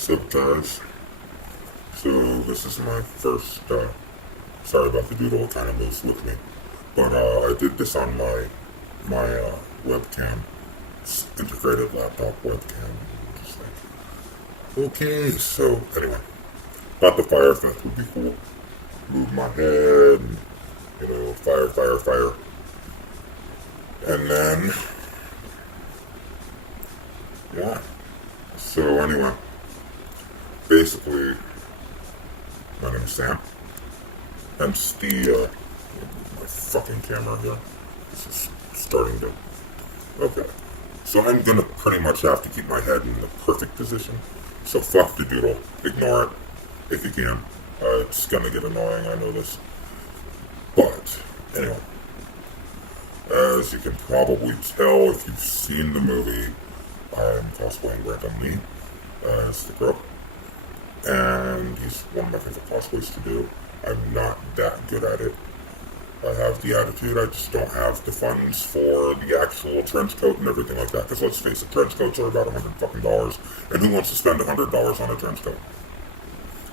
So guys, so this is my first, sorry about the doodle, it kind of moves with me, but I did this on my webcam, integrated laptop webcam, just like, okay, so anyway, thought the fire effect would be cool, move my head, and, fire, fire, fire, and then, yeah, so anyway, basically, my name is Sam. Hence my fucking camera here. This is starting to. Okay. So I'm gonna pretty much have to keep my head in the perfect position. So fuck the doodle. Ignore it if you can. It's gonna get annoying, I know this. But, anyway. As you can probably tell if you've seen the movie, I'm cosplaying Brandon Lee as the Crow. And he's one of my favorite cosplays to do. I'm not that good at it. I have the attitude, I just don't have the funds for the actual trench coat and everything like that. Because let's face it, trench coats are about $100 and who wants to spend $100 on a trench coat?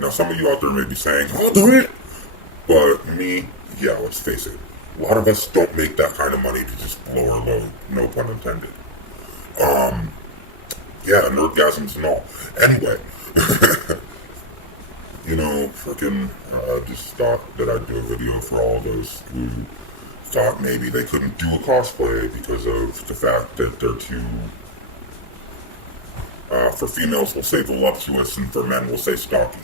Now some of you out there may be saying, I'll do it! But me, yeah, let's face it, a lot of us don't make that kind of money to just blow our load, no pun intended. Yeah, nerdgasms and all. Anyway, freaking, just thought that I'd do a video for all those who thought maybe they couldn't do a cosplay because of the fact that they're too, for females we'll say voluptuous and for men we'll say stocky.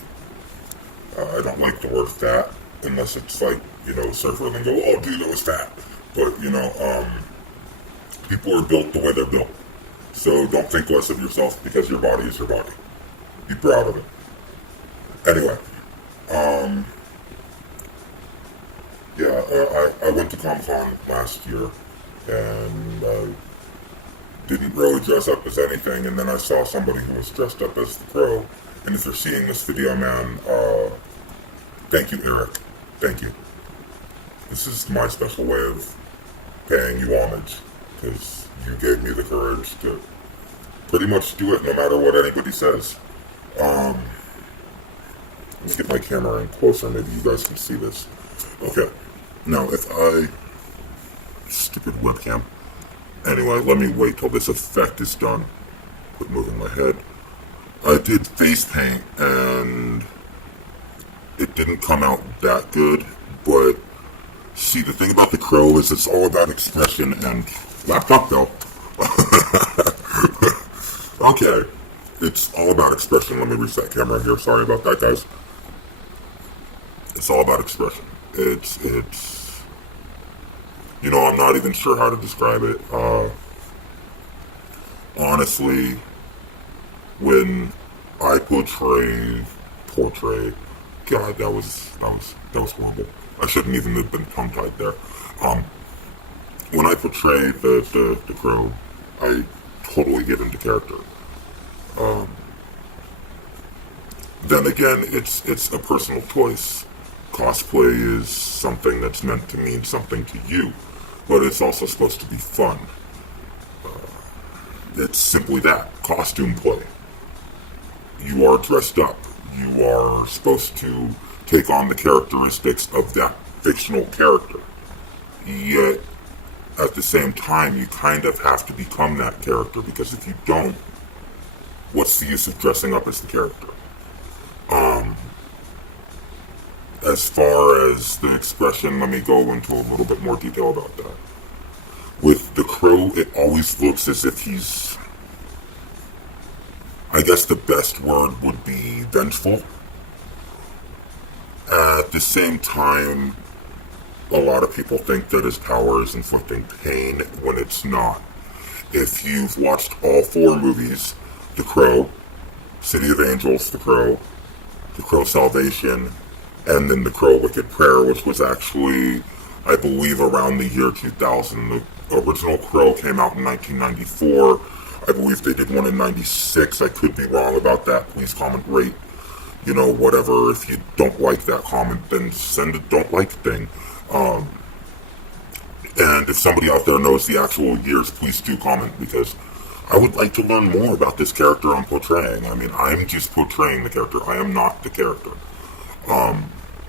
I don't like the word fat, unless it's like, surfer and go, oh dude, that was fat. But, people are built the way they're built. So don't think less of yourself because your body is your body. Be proud of it. Anyway, I went to Comic-Con last year, and I didn't really dress up as anything, and then I saw somebody who was dressed up as the Crow, and if you're seeing this video, man, thank you, Eric. Thank you. This is my special way of paying you homage, because you gave me the courage to pretty much do it no matter what anybody says. Let's get my camera in closer, maybe you guys can see this. Okay, now stupid webcam. Anyway, let me wait till this effect is done. Quit moving my head. I did face paint, and it didn't come out that good, but see, the thing about the Crow is it's all about expression and laptop though. Okay, it's all about expression. Let me reset camera here. Sorry about that, guys. It's all about expression. It's I'm not even sure how to describe it. Honestly, when I portray, God, that was horrible. I shouldn't even have been tongue-tied there. When I portray the Crow, I totally get into character. Then again, it's a personal choice. Cosplay is something that's meant to mean something to you, but it's also supposed to be fun. It's simply that, costume play. You are dressed up. You are supposed to take on the characteristics of that fictional character. Yet, at the same time, you kind of have to become that character, because if you don't, what's the use of dressing up as the character? As far as the expression, let me go into a little bit more detail about that. With the Crow, it always looks as if he's, I guess the best word would be vengeful. At the same time, a lot of people think that his power is inflicting pain when it's not. If you've watched all 4 movies, The Crow, City of Angels, The Crow Salvation, and then The Crow Wicked Prayer, which was actually, I believe, around the year 2000. The original Crow came out in 1994. I believe they did one in 96. I could be wrong about that. Please comment, rate, whatever. If you don't like that comment, then send a don't like thing. And if somebody out there knows the actual years, please do comment, because I would like to learn more about this character I'm portraying. I mean, I'm just portraying the character. I am not the character.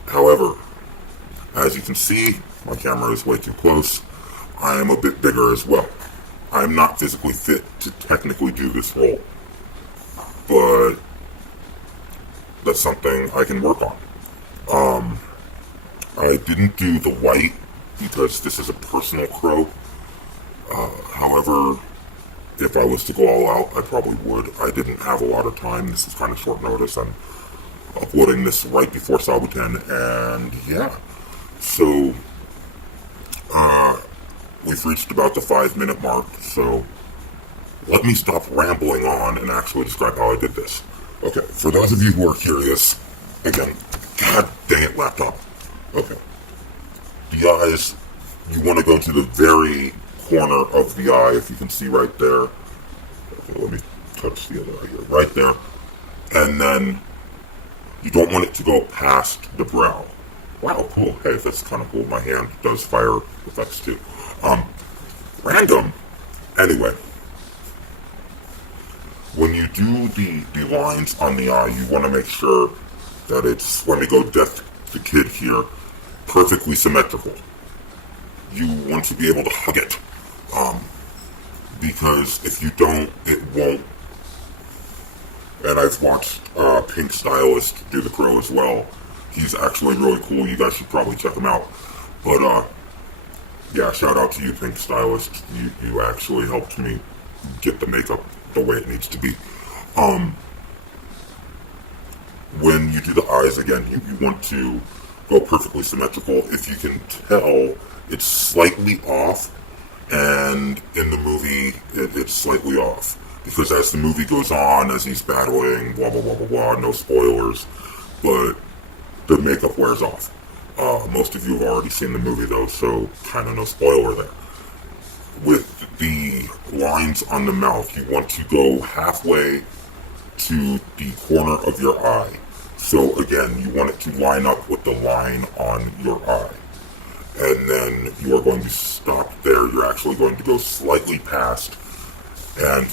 However, as you can see, my camera is way too close. I am a bit bigger as well. I'm not physically fit to technically do this role. But that's something I can work on. I didn't do the white because this is a personal crow. However, if I was to go all out, I probably would. I didn't have a lot of time. This is kind of short notice. I'm uploading this right before Sabuton, and yeah. So, we've reached about the 5-minute mark, so let me stop rambling on and actually describe how I did this. Okay, for those of you who are curious, again, god dang it, laptop. Okay. The eyes, you want to go to the very corner of the eye, if you can see right there. Okay, let me touch the other eye here. Right there. And then, you don't want it to go past the brow. Wow, cool. Hey, that's kind of cool. My hand does fire effects too. Random. Anyway. When you do the lines on the eye, you want to make sure that it's, when we go Death the Kid here, perfectly symmetrical. You want to be able to hug it. Because if you don't, it won't. And I've watched Pink Stylist do the crow as well. He's actually really cool. You guys should probably check him out. But, yeah, shout out to you, Pink Stylist. You actually helped me get the makeup the way it needs to be. When you do the eyes again, you want to go perfectly symmetrical. If you can tell, it's slightly off, and in the movie, it's slightly off. Because as the movie goes on, as he's battling, blah, blah, blah, blah, blah, no spoilers, but the makeup wears off. Most of you have already seen the movie, though, so kind of no spoiler there. With the lines on the mouth, you want to go halfway to the corner of your eye. So again, you want it to line up with the line on your eye. And then you are going to stop there. You're actually going to go slightly past. And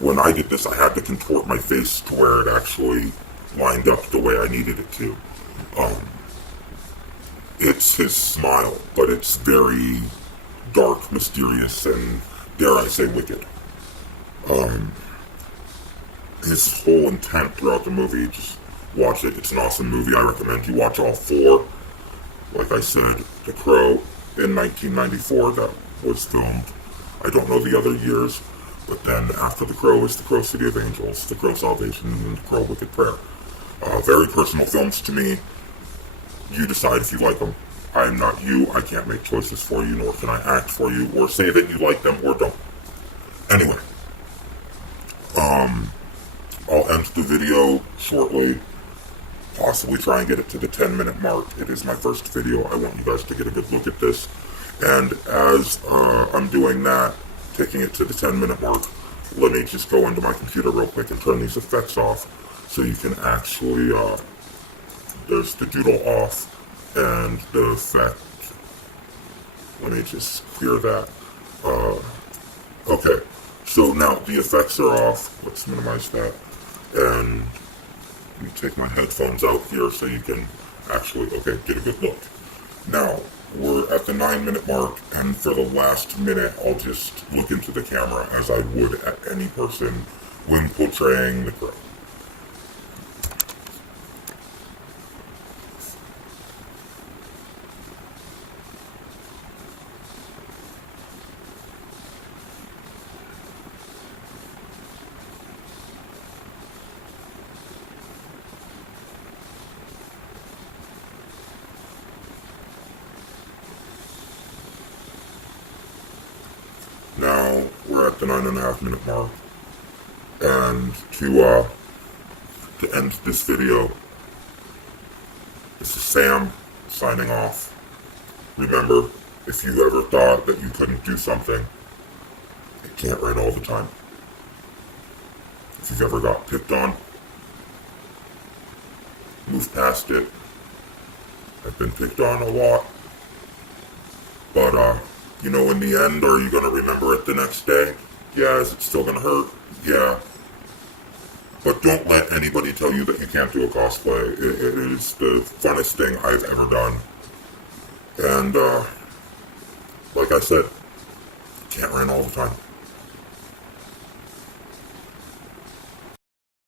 when I did this, I had to contort my face to where it actually lined up the way I needed it to. It's his smile, but it's very dark, mysterious, and dare I say wicked. His whole intent throughout the movie, just watch it. It's an awesome movie. I recommend you watch all 4. Like I said, The Crow in 1994 that was filmed. I don't know the other years, but then after The Crow is The Crow City of Angels, The Crow Salvation, and The Crow Wicked Prayer. Very personal films to me. You decide if you like them. I am not you. I can't make choices for you, nor can I act for you, or say that you like them or don't. Anyway, I'll end the video shortly. Possibly try and get it to the 10-minute mark. It is my first video. I want you guys to get a good look at this. And as I'm doing that, taking it to the 10-minute mark, let me just go into my computer real quick and turn these effects off so you can actually, there's the doodle off and the effect. Let me just clear that. Okay, so now the effects are off. Let's minimize that. And let me take my headphones out here so you can actually, okay, get a good look. Now, we're at the 9-minute mark, and for the last minute, I'll just look into the camera as I would at any person when portraying the crow. Now, we're at the 9.5-minute mark, and to end this video, this is Sam, signing off. Remember, if you ever thought that you couldn't do something, it can't rain all the time. If you've ever got picked on, move past it. I've been picked on a lot, but, you know, in the end, are you going to remember it the next day? Yeah, is it still gonna hurt? Yeah. But don't let anybody tell you that you can't do a cosplay. It is the funnest thing I've ever done. And, like I said, can't run all the time.